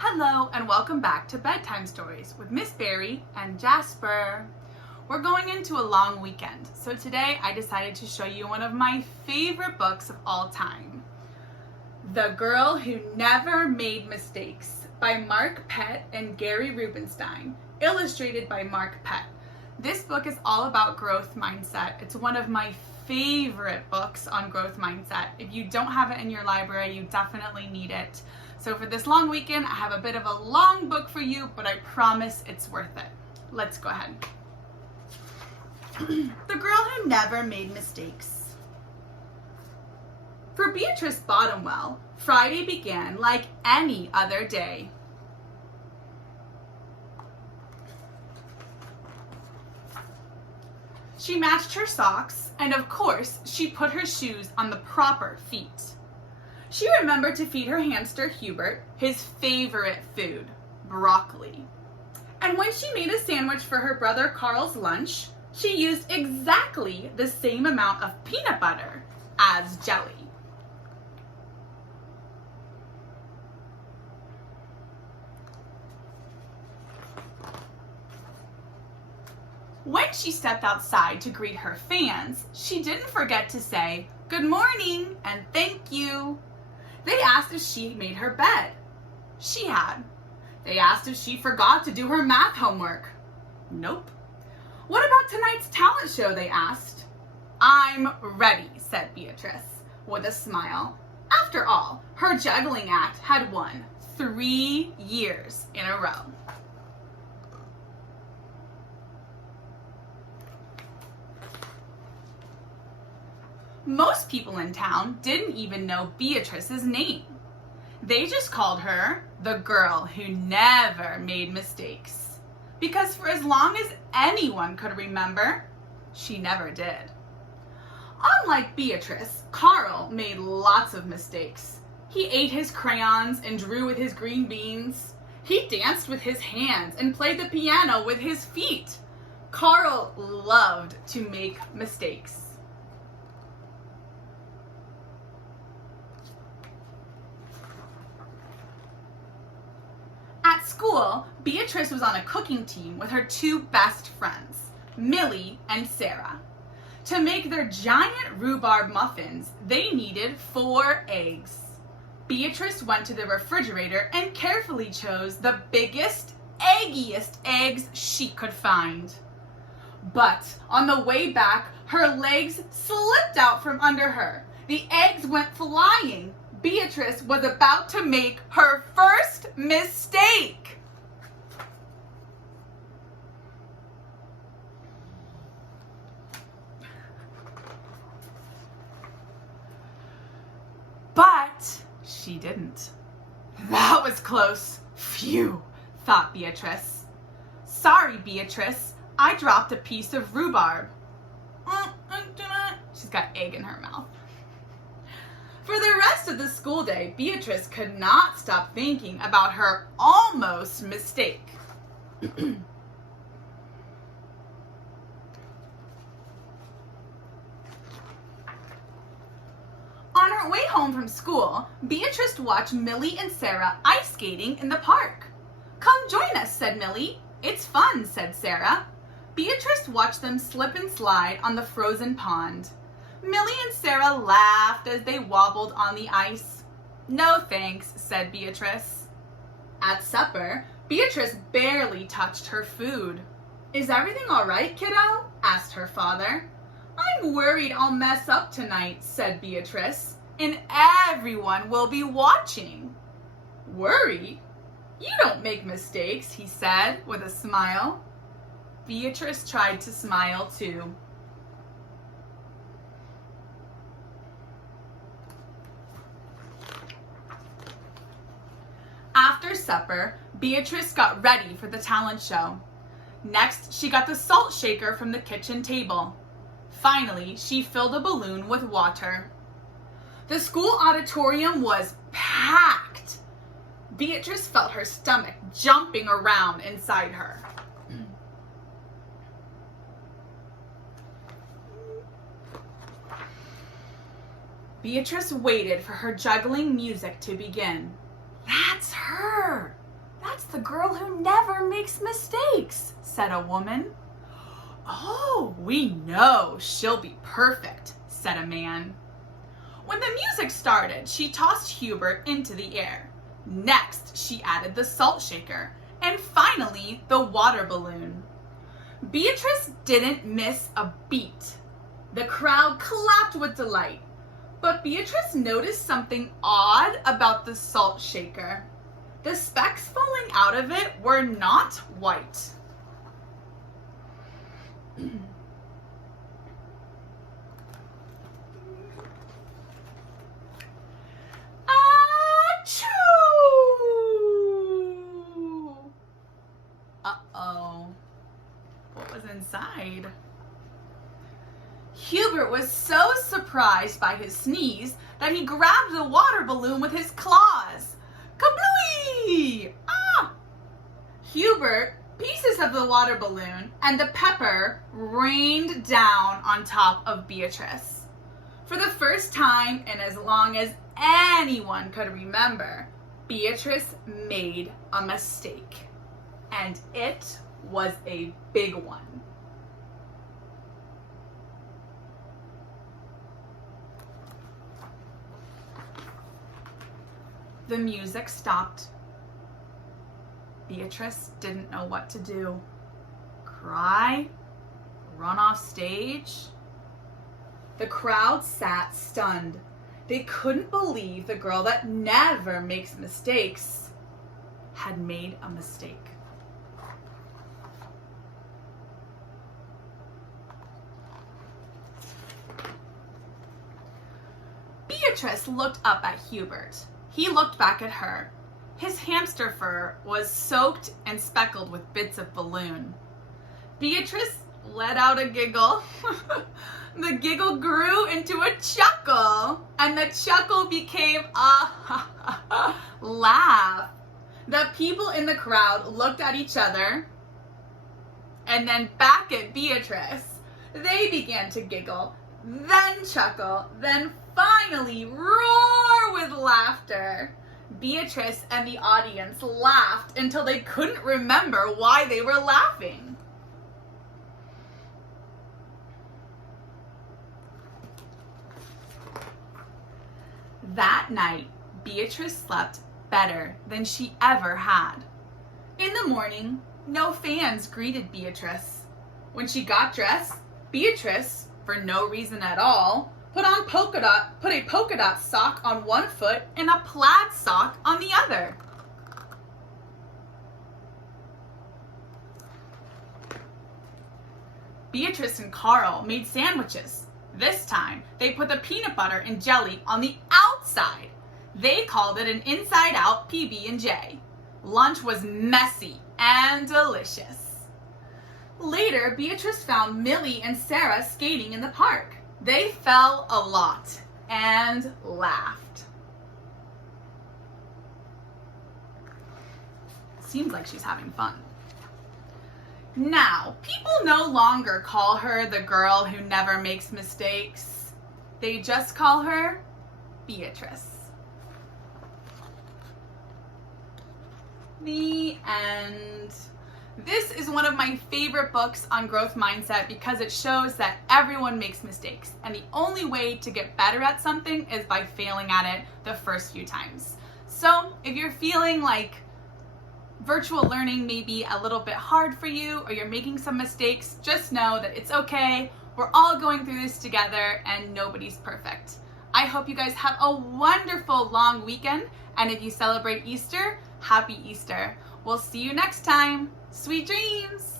Hello and welcome back to Bedtime Stories with Miss Berry and Jasper. We're going into a long weekend, so today I decided to show you one of my favorite books of all time, The Girl Who Never Made Mistakes by Mark Pett and Gary Rubenstein, illustrated by Mark Pett. This book is all about growth mindset. It's one of my favorite books on growth mindset. If you don't have it in your library, you definitely need it. So for this long weekend, I have a bit of a long book for you, but I promise it's worth it. Let's go ahead. The Girl Who Never Made Mistakes. For Beatrice Bottomwell, Friday began like any other day. She matched her socks, and of course, she put her shoes on the proper feet. She remembered to feed her hamster Hubert his favorite food, broccoli. And when she made a sandwich for her brother Carl's lunch, she used exactly the same amount of peanut butter as jelly. When she stepped outside to greet her fans, she didn't forget to say, "Good morning" and "thank you." They asked if she made her bed. She had. They asked if she forgot to do her math homework. Nope. What about tonight's talent show, they asked. "I'm ready," said Beatrice, with a smile. After all, her juggling act had won 3 years in a row. Most people in town didn't even know Beatrice's name. They just called her the girl who never made mistakes. Because for as long as anyone could remember, she never did. Unlike Beatrice, Carl made lots of mistakes. He ate his crayons and drew with his green beans. He danced with his hands and played the piano with his feet. Carl loved to make mistakes. At school, Beatrice was on a cooking team with her 2 best friends, Millie and Sarah. To make their giant rhubarb muffins, they needed 4 eggs. Beatrice went to the refrigerator and carefully chose the biggest, eggiest eggs she could find. But on the way back, her legs slipped out from under her. The eggs went flying. Beatrice was about to make her first mistake. But she didn't. That was close. Phew, thought Beatrice. Sorry, Beatrice, I dropped a piece of rhubarb. She's got egg in her mouth. For the rest of the school day, Beatrice could not stop thinking about her almost mistake. On her way home from school, Beatrice watched Millie and Sarah ice skating in the park. "Come join us," said Millie. "It's fun," said Sarah. Beatrice watched them slip and slide on the frozen pond. Millie and Sarah laughed as they wobbled on the ice. "No thanks," said Beatrice. At supper, Beatrice barely touched her food. "Is everything all right, kiddo?" asked her father. "I'm worried I'll mess up tonight," said Beatrice, "and everyone will be watching." "Worried? You don't make mistakes," he said with a smile. Beatrice tried to smile too. After supper, Beatrice got ready for the talent show. Next, she got the salt shaker from the kitchen table. Finally, she filled a balloon with water. The school auditorium was packed. Beatrice felt her stomach jumping around inside her. Beatrice waited for her juggling music to begin. "That's her," "That's the girl who never makes mistakes," said a woman. "Oh, we know she'll be perfect," said a man. When the music started, she tossed Hubert into the air. Next, she added the salt shaker, and finally, the water balloon. Beatrice didn't miss a beat. The crowd clapped with delight, but Beatrice noticed something odd about the salt shaker. The specks falling out of it were not white. Uh-oh. What was inside? Hubert was so surprised by his sneeze that he grabbed the water balloon with his claws. Kablooey! Ah! Hubert, pieces of the water balloon, and the pepper rained down on top of Beatrice. For the first time in as long as anyone could remember, Beatrice made a mistake. And it was a big one. The music stopped. Beatrice didn't know what to do. Cry? Run off stage? The crowd sat stunned. They couldn't believe the girl that never makes mistakes had made a mistake. Beatrice looked up at Hubert. He looked back at her. His hamster fur was soaked and speckled with bits of balloon. Beatrice let out a giggle. The giggle grew into a chuckle, and the chuckle became a laugh. The people in the crowd looked at each other and then back at Beatrice. They began to giggle, then chuckle, then finally roar with laughter. Beatrice and the audience laughed until they couldn't remember why they were laughing. That night, Beatrice slept better than she ever had. In the morning, no fans greeted Beatrice. When she got dressed, Beatrice, for no reason at all, put a polka dot sock on one foot and a plaid sock on the other. Beatrice and Carl made sandwiches. This time, they put the peanut butter and jelly on the outside. They called it an inside-out PB&J. Lunch was messy and delicious. Later, Beatrice found Millie and Sarah skating in the park. They fell a lot and laughed. Seems like she's having fun. Now, people no longer call her the girl who never makes mistakes. They just call her Beatrice. The end. This is one of my favorite books on growth mindset because it shows that everyone makes mistakes, and the only way to get better at something is by failing at it the first few times. So if you're feeling like virtual learning may be a little bit hard for you, or you're making some mistakes, just know that it's okay. We're all going through this together and nobody's perfect. I hope you guys have a wonderful long weekend, and if you celebrate Easter, happy Easter. We'll see you next time. Sweet dreams!